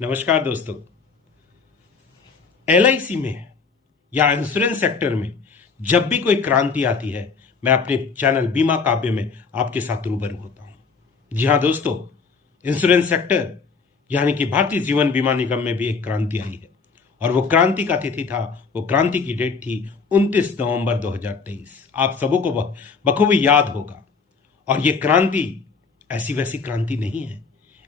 नमस्कार दोस्तों। एलआईसी में या इंश्योरेंस सेक्टर में जब भी कोई क्रांति आती है, मैं अपने चैनल बीमा काव्य में आपके साथ रूबरू होता हूं। जी हां दोस्तों, इंश्योरेंस सेक्टर यानी कि भारतीय जीवन बीमा निगम में भी एक क्रांति आई है और वो क्रांति का तिथि था, वो क्रांति की डेट थी 29 नवंबर 2023। आप सबों को बखूबी याद होगा। और ये क्रांति ऐसी वैसी क्रांति नहीं है।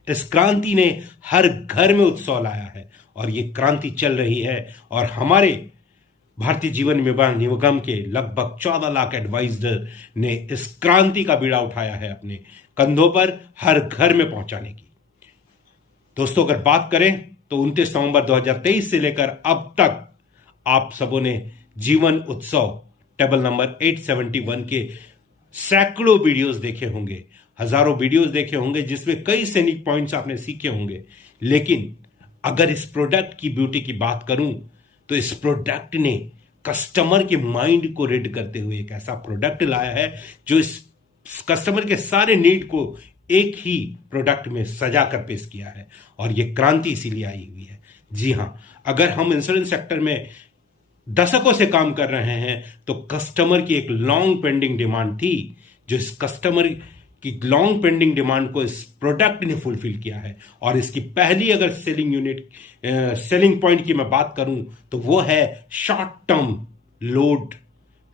इस क्रांति ने हर घर में उत्सव लाया है और ये क्रांति चल रही है। और हमारे भारतीय जीवन बीमा निगम के लगभग 14 लाख एडवाइजर ने इस क्रांति का बीड़ा उठाया है अपने कंधों पर हर घर में पहुंचाने की। दोस्तों, अगर बात करें तो 29 नवंबर 2023 से लेकर अब तक आप सबों ने जीवन उत्सव टेबल नंबर 871 के सैकड़ों वीडियोस देखे होंगे, हजारों वीडियोस देखे होंगे, जिसमें कई सैनिक पॉइंट्स आपने सीखे होंगे। लेकिन अगर इस प्रोडक्ट की ब्यूटी की बात करूं तो इस प्रोडक्ट ने कस्टमर के माइंड को रीड करते हुए एक ऐसा प्रोडक्ट लाया है जो इस कस्टमर के सारे नीड को एक ही प्रोडक्ट में सजा कर पेश किया है। और यह क्रांति इसीलिए आई हुई है। जी हां, अगर हम इंश्योरेंस सेक्टर में दशकों से काम कर रहे हैं तो कस्टमर की एक लॉन्ग पेंडिंग डिमांड थी, जो इस कस्टमर की लॉन्ग पेंडिंग डिमांड को इस प्रोडक्ट ने फुलफिल किया है। और इसकी पहली अगर सेलिंग पॉइंट की मैं बात करूं तो वो है short term load.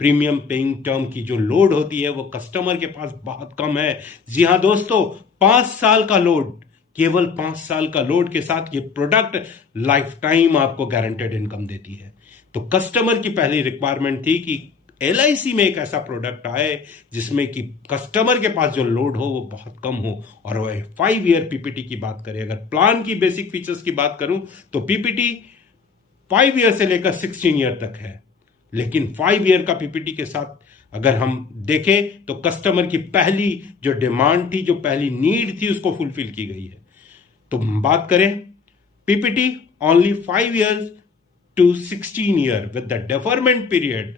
Premium paying term की जो लोड होती है वो कस्टमर के पास बहुत कम है। जी हां दोस्तों, 5 साल का लोड, केवल 5 साल का लोड के साथ ये प्रोडक्ट लाइफ टाइम आपको गारंटेड इनकम देती है। तो कस्टमर की पहली रिक्वायरमेंट थी कि एलआईसी में एक ऐसा प्रोडक्ट आए जिसमें कि कस्टमर के पास जो लोड हो वो बहुत कम हो। और वो 5 ईयर पीपीटी की बात करें, अगर प्लान की बेसिक फीचर्स की बात करूं तो पीपीटी 5 ईयर से लेकर 16 ईयर तक है। लेकिन 5 ईयर का पीपीटी के साथ अगर हम देखें तो कस्टमर की पहली जो डिमांड थी, जो पहली नीड थी, उसको फुलफिल की गई है। तो बात करें PPT only 5 years to 16 year with the deferment period.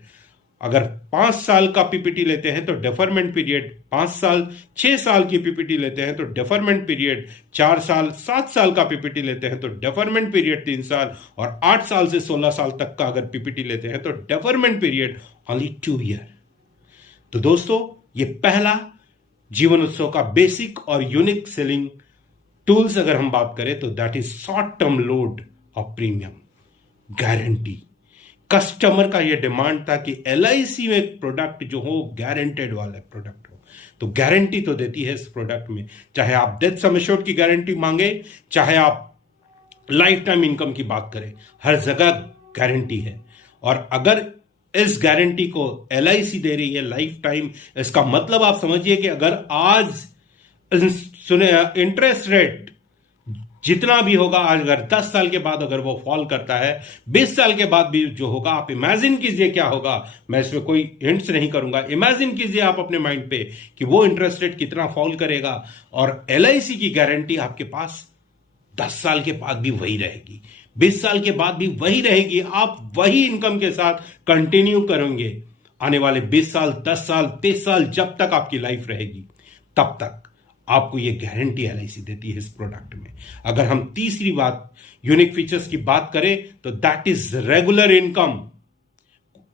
अगर 5 साल का पीपीटी लेते हैं तो डेफरमेंट पीरियड 5 साल, 6 साल की पीपीटी लेते हैं तो डेफरमेंट पीरियड 4 साल, 7 साल का पीपीटी लेते हैं तो डेफरमेंट पीरियड 3 साल, और 8 साल से 16 साल तक का अगर पीपीटी लेते हैं तो डेफरमेंट पीरियड ओनली 2 ईयर। तो दोस्तों, ये पहला जीवन उत्सव का बेसिक और यूनिक सेलिंग टूल्स अगर हम बात करें तो that is short term load of premium guarantee. Customer का यह डिमांड था कि एलआईसी में एक प्रोडक्ट जो हो गारंटेड वाला प्रोडक्ट हो। तो गारंटी तो देती है इस प्रोडक्ट में, चाहे आप डेथ सम एश्योर्ड की गारंटी मांगे, चाहे आप लाइफ टाइम इनकम की बात करें, हर जगह गारंटी है। और अगर इस गारंटी को एलआईसी दे रही है लाइफ टाइम, इसका मतलब आप समझिए कि अगर आज सुने इंटरेस्ट रेट जितना भी होगा, आज अगर 10 साल के बाद अगर वो फॉल करता है, 20 साल के बाद भी जो होगा, आप इमेजिन कीजिए क्या होगा। मैं इसमें कोई हिंट्स नहीं करूंगा, इमेजिन कीजिए आप अपने माइंड पे कि वो इंटरेस्ट रेट कितना फॉल करेगा। और एलआईसी की गारंटी आपके पास 10 साल के बाद भी वही रहेगी, 20 साल के बाद भी वही रहेगी। आप वही इनकम के साथ कंटिन्यू करेंगे आने वाले 20 साल, 10 साल, 30 साल, जब तक आपकी लाइफ रहेगी, तब तक आपको यह गारंटी एलआईसी देती है इस प्रोडक्ट में। अगर हम तीसरी बात यूनिक फीचर्स की बात करें तो दैट इज रेगुलर इनकम।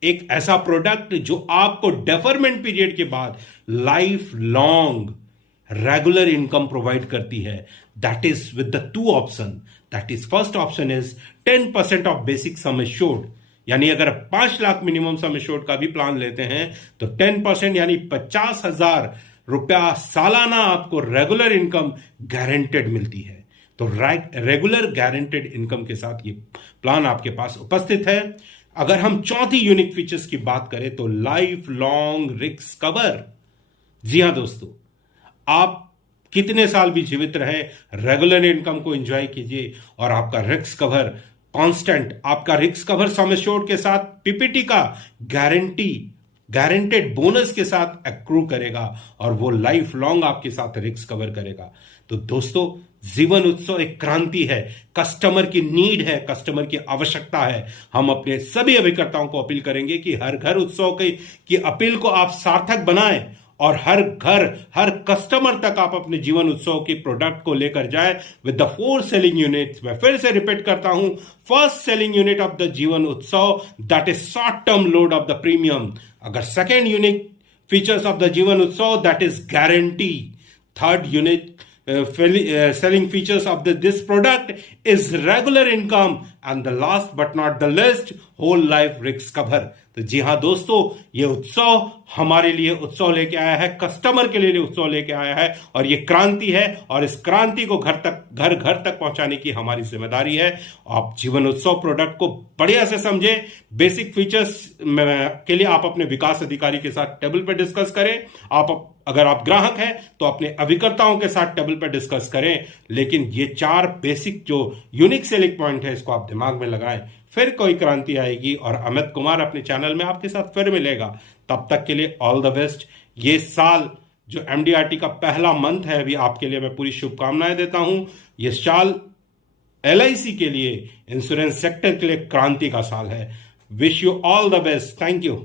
एक ऐसा प्रोडक्ट जो आपको डेफरमेंट पीरियड के बाद life long regular income provide करती है। That is with the 2 option. That is first option is 10% of basic sum assured, यानी अगर 5 लाख मिनिमम सम एश्योर्ड का भी प्लान लेते हैं तो 10% यानी 50,000 रुपया सालाना आपको रेगुलर इनकम गारंटेड मिलती है। तो रेगुलर गारंटेड इनकम के साथ ये प्लान आपके पास उपस्थित है। अगर हम चौथी यूनिक फीचर्स की बात करें तो लाइफ लॉन्ग रिस्क कवर। जी हां दोस्तों, आप कितने साल भी जीवित रहे, रेगुलर इनकम को एंजॉय कीजिए और आपका रिस्क कवर कांस्टेंट, आपका रिस्क कवर सम एश्योर्ड के साथ पीपीटी का गारंटेड बोनस के साथ एक्रू करेगा और वो लाइफ लॉन्ग आपके साथ रिस्क कवर करेगा। तो दोस्तों, जीवन उत्सव एक क्रांति है, कस्टमर की नीड है, कस्टमर की आवश्यकता है। हम अपने सभी अभिकर्ताओं को अपील करेंगे कि हर घर उत्सव की अपील को आप सार्थक बनाएं और हर घर, हर कस्टमर तक आप अपने जीवन उत्सव की प्रोडक्ट को लेकर जाए विद द 4 सेलिंग यूनिट्स। मैं फिर से रिपीट करता हूं, first selling unit of the Jeevan Utsav, that is short term load of the premium. अगर second unit features of the Jeevan Utsav, that is guarantee. Third unit selling features of this product is regular income, and the last but not the least, whole life risk cover। तो जी हाँ दोस्तों, ये उत्सव हमारे लिए उत्सव लेके आया है, कस्टमर के लिए उत्सव लेके आया है, और ये क्रांति है, और इस क्रांति को घर घर तक पहुंचाने की हमारी जिम्मेदारी है। आप जीवन उत्सव प्रोडक्ट को बढ़िया से समझे। बेसिक फीचर्स के लिए आप अपने विकास अधिकारी के साथ टेबल पे डिस्कस करें। अगर आप ग्राहक हैं तो अपने अभिकर्ताओं के साथ टेबल पर डिस्कस करें। लेकिन ये 4 बेसिक जो यूनिक सेलिंग पॉइंट है, इसको आप दिमाग में लगाएं, फिर कोई क्रांति आएगी। और अमित कुमार अपने चैनल में आपके साथ फिर मिलेगा। तब तक के लिए ऑल द बेस्ट। ये साल जो एमडीआरटी का पहला मंथ है, अभी आपके लिए मैं पूरी शुभकामनाएं देता हूं। ये साल एलआईसी के लिए, इंश्योरेंस सेक्टर के लिए क्रांति का साल है। Wish you all the best. Thank you.